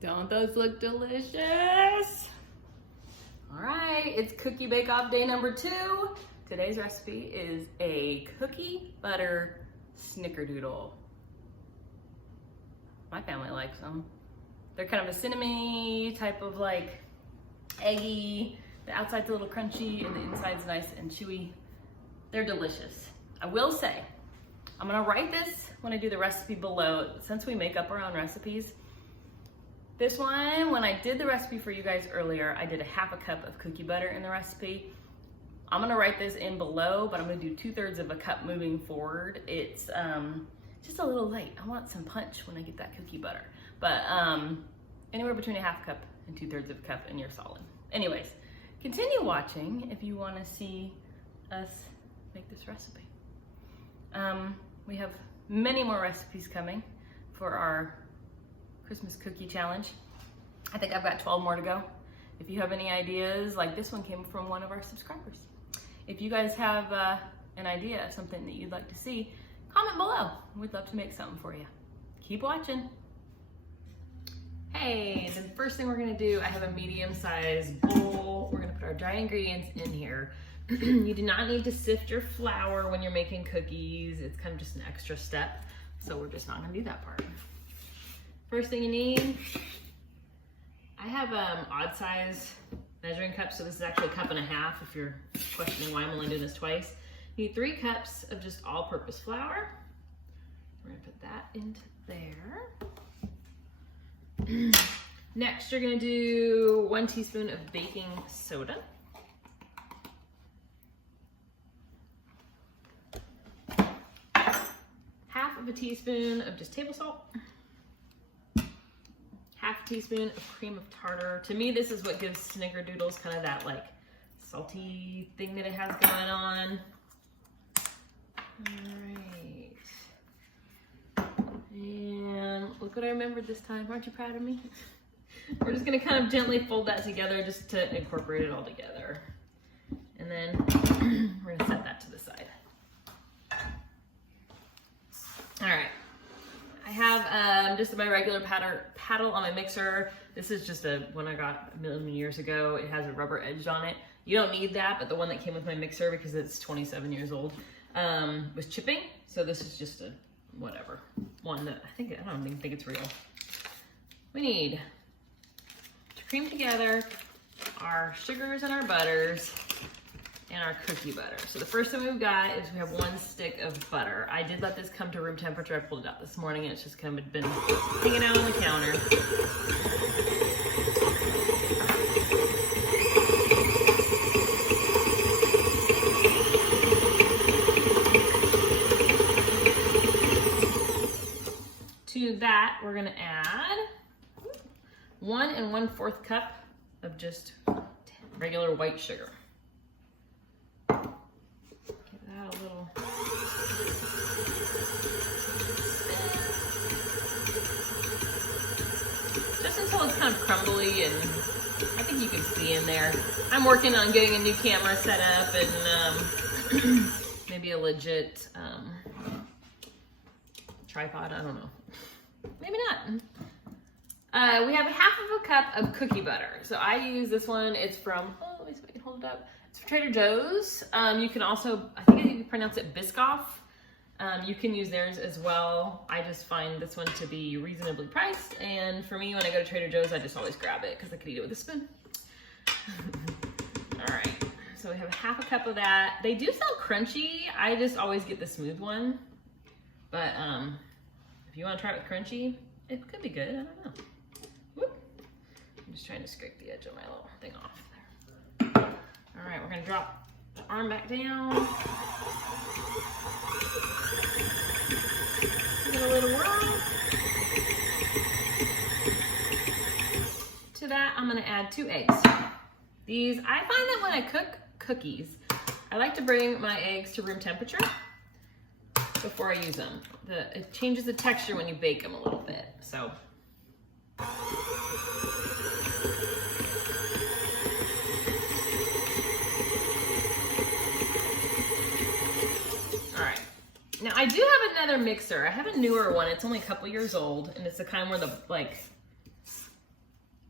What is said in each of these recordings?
Don't those look delicious? All right, it's cookie bake-off day number 2. Today's recipe is a cookie butter snickerdoodle. My family likes them. They're kind of a cinnamony type of like eggy. The outside's a little crunchy and the inside's nice and chewy. They're delicious. I will say, I'm gonna write this when I do the recipe below. Since we make up our own recipes, this one, when I did the recipe for you guys earlier, I did a half a cup of cookie butter in the recipe. I'm gonna write this in below, but I'm gonna do 2/3 of a cup moving forward. It's just a little light. I want some punch when I get that cookie butter. But anywhere between a half cup and 2/3 of a cup and you're solid. Anyways, continue watching if you wanna see us make this recipe. We have many more recipes coming for our Christmas cookie challenge. I think I've got 12 more to go. If you have any ideas, like this one came from one of our subscribers. If you guys have an idea of something that you'd like to see, comment below. We'd love to make something for you. Keep watching. Hey, the first thing we're gonna do, I have a medium-sized bowl. We're gonna put our dry ingredients in here. You do not need to sift your flour when you're making cookies. It's kind of just an extra step. So we're just not gonna do that part. First thing you need, I have odd size measuring cups, so this is actually a cup and a half if you're questioning why I'm only doing this twice. You need 3 cups of just all-purpose flour. We're gonna put that into there. Next, you're gonna do 1 teaspoon of baking soda. Half of a teaspoon of just table salt. Half a teaspoon of cream of tartar. To me, this is what gives snickerdoodles kind of that like salty thing that it has going on. All right. And look what I remembered this time. Aren't you proud of me? We're just gonna kind of gently fold that together just to incorporate it all together. And then we're gonna set that to the side. All right. I have just my regular paddle on my mixer. This is just one I got a million years ago. It has a rubber edge on it. You don't need that, but the one that came with my mixer, because it's 27 years old, was chipping. So this is just a whatever one that I don't even think it's real. We need to cream together our sugars and our butters and our cookie butter. So the first thing we've got is we have 1 stick of butter. I did let this come to room temperature. I pulled it out this morning and it's just kind of been hanging out on the counter. To that, we're gonna add 1 1/4 cup of just regular white sugar. A little just until it's kind of crumbly, and I think you can see in there. I'm working on getting a new camera set up and maybe a legit tripod. I don't know, maybe not. We have 1/2 cup of cookie butter. So I use this one. It's from, let me see if I can hold it up. It's from Trader Joe's. You can also, I think you can pronounce it Biscoff. You can use theirs as well. I just find this one to be reasonably priced. And for me, when I go to Trader Joe's, I just always grab it because I can eat it with a spoon. All right, so we have 1/2 cup of that. They do sell crunchy. I just always get the smooth one. But if you want to try it with crunchy, it could be good. I don't know. Whoop. I'm just trying to scrape the edge of my little thing off there. All right, we're gonna drop the arm back down. Give it a little whirl. To that, I'm gonna add 2 eggs. These, I find that when I cook cookies, I like to bring my eggs to room temperature before I use them. It changes the texture when you bake them a little bit, so. Now I do have another mixer. I have a newer one. It's only a couple years old, and it's the kind where the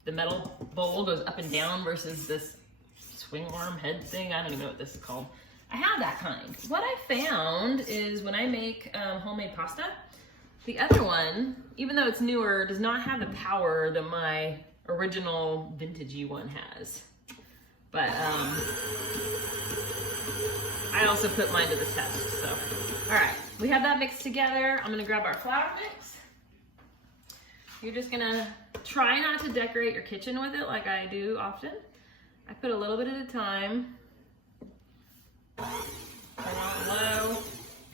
the metal bowl goes up and down versus this swing arm head thing. I don't even know what this is called. I have that kind. What I found is when I make homemade pasta, the other one, even though it's newer, does not have the power that my original vintagey one has. But I also put mine to the test, so. All right, we have that mixed together. I'm gonna grab our flour mix. You're just gonna try not to decorate your kitchen with it like I do often. I put a little bit at a time. Turn on low.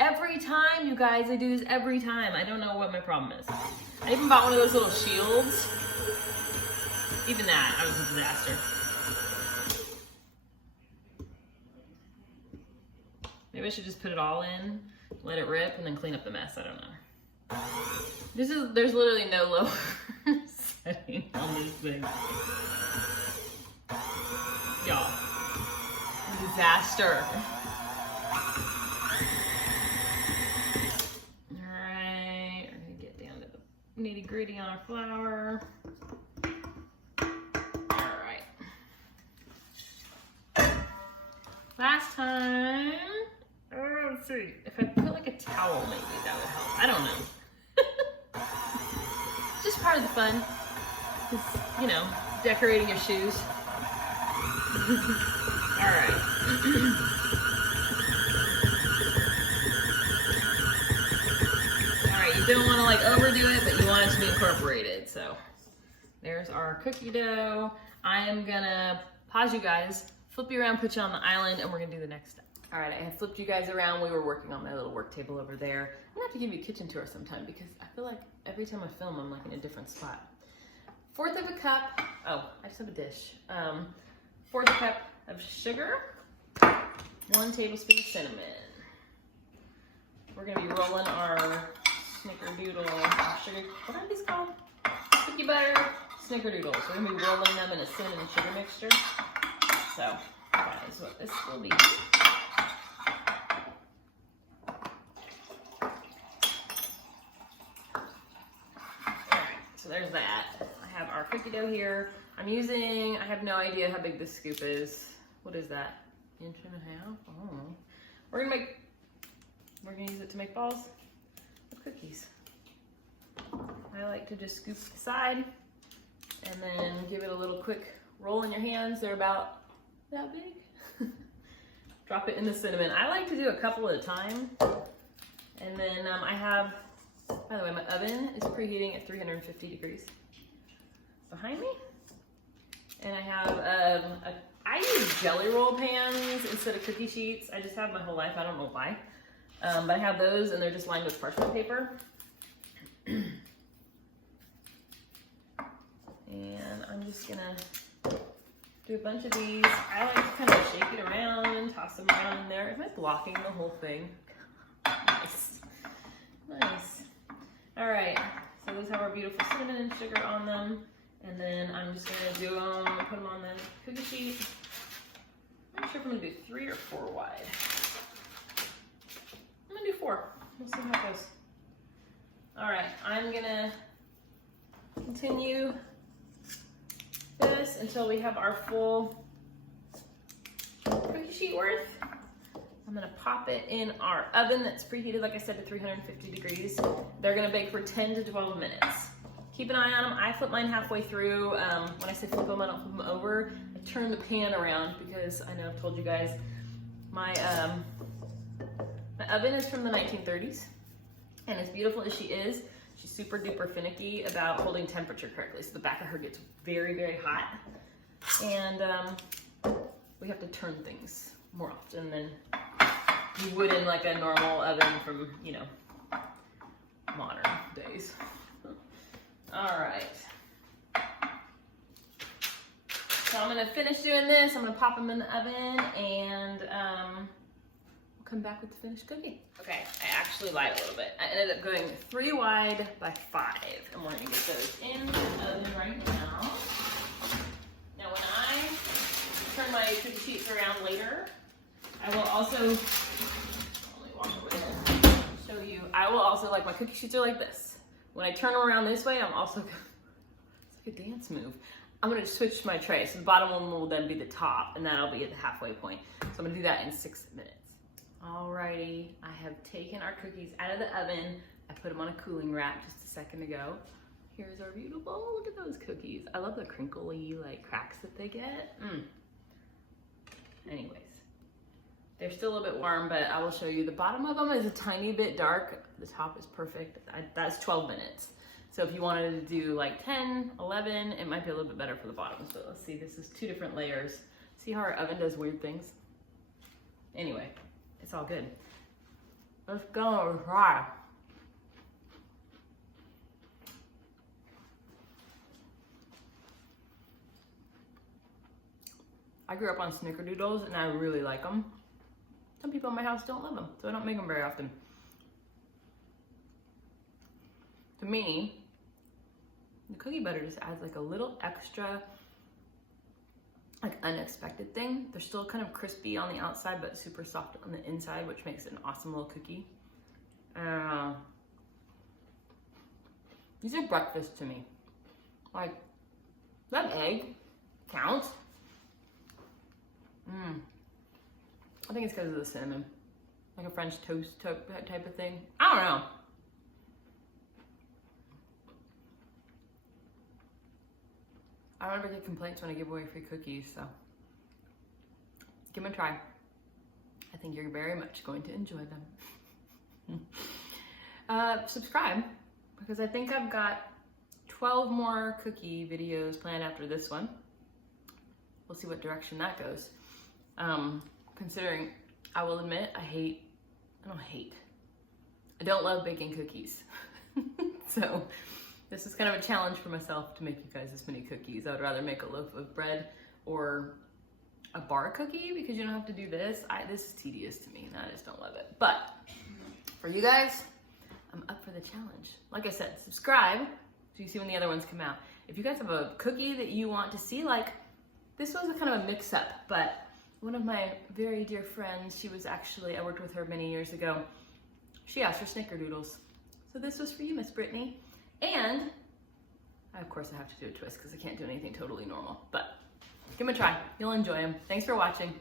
Every time, you guys, I do this every time. I don't know what my problem is. I even bought one of those little shields. Even that, I was a disaster. Maybe I should just put it all in, let it rip, and then clean up the mess. I don't know. There's literally no lower setting on this thing. Y'all, disaster. All right, we're gonna get down to the nitty gritty on our flour. All right. Last time, let's see, if I put like a towel, maybe that would help. I don't know. Just part of the fun. Just, you know, decorating your shoes. All right. All right, you don't want to like overdo it, but you want it to be incorporated. So there's our cookie dough. I am gonna pause you guys, flip you around, put you on the island, and we're gonna do the next step. All right, I have flipped you guys around. We were working on my little work table over there. I'm gonna have to give you a kitchen tour sometime because I feel like every time I film, I'm like in a different spot. 1/4 of a cup, oh, I just have a dish. 1/4 cup of sugar, 1 tablespoon of cinnamon. We're gonna be rolling our snickerdoodle sugar, what are these called? Cookie butter snickerdoodles. We're gonna be rolling them in a cinnamon and sugar mixture. So that is what this will be. So there's that. I have our cookie dough here. I have no idea how big this scoop is. What is that? 1.5 inches? Oh. We're gonna use it to make balls of cookies. I like to just scoop the side and then give it a little quick roll in your hands. They're about that big. Drop it in the cinnamon. I like to do a couple at a time. And then I have, by the way, my oven is preheating at 350 degrees behind me. And I have, I use jelly roll pans instead of cookie sheets. I just have my whole life, I don't know why. But I have those and they're just lined with parchment paper. And I'm just gonna do a bunch of these. I like to kind of shake it around, toss them around in there. Am I blocking the whole thing? Nice. Nice. All right, so those have our beautiful cinnamon and sugar on them. And then I'm just gonna do them, put them on the cookie sheet. I'm not sure if I'm gonna do 3 or 4 wide. I'm gonna do 4. We'll see how it goes. All right, I'm gonna continue this until we have our full cookie sheet worth. I'm gonna pop it in our oven that's preheated, like I said, to 350 degrees. They're gonna bake for 10 to 12 minutes. Keep an eye on them. I flip mine halfway through. When I say flip them, I don't flip them over. I turn the pan around because I know I've told you guys, my oven is from the 1930s. And as beautiful as she is, she's super duper finicky about holding temperature correctly. So the back of her gets very, very hot. And we have to turn things more often than you would in like a normal oven from, you know, modern days. All right. So I'm gonna finish doing this. I'm gonna pop them in the oven and we'll come back with the finished cookie. Okay, I actually lied a little bit. I ended up going 3 wide by 5 and we're gonna get those in the oven right now. Now when I turn my cookie sheets around later, I will also, show you, I will also, like my cookie sheets are like this. When I turn them around this way, I'm also, it's like a dance move. I'm gonna switch my tray. So the bottom one will then be the top, and that'll be at the halfway point. So I'm gonna do that in 6 minutes. Alrighty, I have taken our cookies out of the oven. I put them on a cooling rack just a second ago. Here's our beautiful, look at those cookies. I love the crinkly like cracks that they get. Anyways, they're still a little bit warm, but I will show you the bottom of them is a tiny bit dark. The top is perfect. That's 12 minutes. So if you wanted to do like 10, 11, it might be a little bit better for the bottom. So let's see, this is 2 different layers. See how our oven does weird things? Anyway, it's all good. Let's go try. I grew up on Snickerdoodles and I really like them. Some people in my house don't love them, so I don't make them very often. To me, the cookie butter just adds like a little extra, like unexpected thing. They're still kind of crispy on the outside, but super soft on the inside, which makes it an awesome little cookie. These are breakfast to me. Like, that egg counts. I think it's because of the cinnamon. Like a French toast type of thing. I don't know. I don't ever get complaints when I give away free cookies, so give them a try. I think you're very much going to enjoy them. Subscribe, because I think I've got 12 more cookie videos planned after this one. We'll see what direction that goes. Considering, I will admit, I don't love baking cookies. So this is kind of a challenge for myself to make you guys this many cookies. I would rather make a loaf of bread or a bar cookie because you don't have to do this. This is tedious to me and I just don't love it. But for you guys, I'm up for the challenge. Like I said, subscribe so you see when the other ones come out. If you guys have a cookie that you want to see, like this was a kind of a mix up, but one of my very dear friends, I worked with her many years ago. She asked for Snickerdoodles. So this was for you, Miss Brittany. And, of course I have to do a twist because I can't do anything totally normal, but give them a try. You'll enjoy them. Thanks for watching.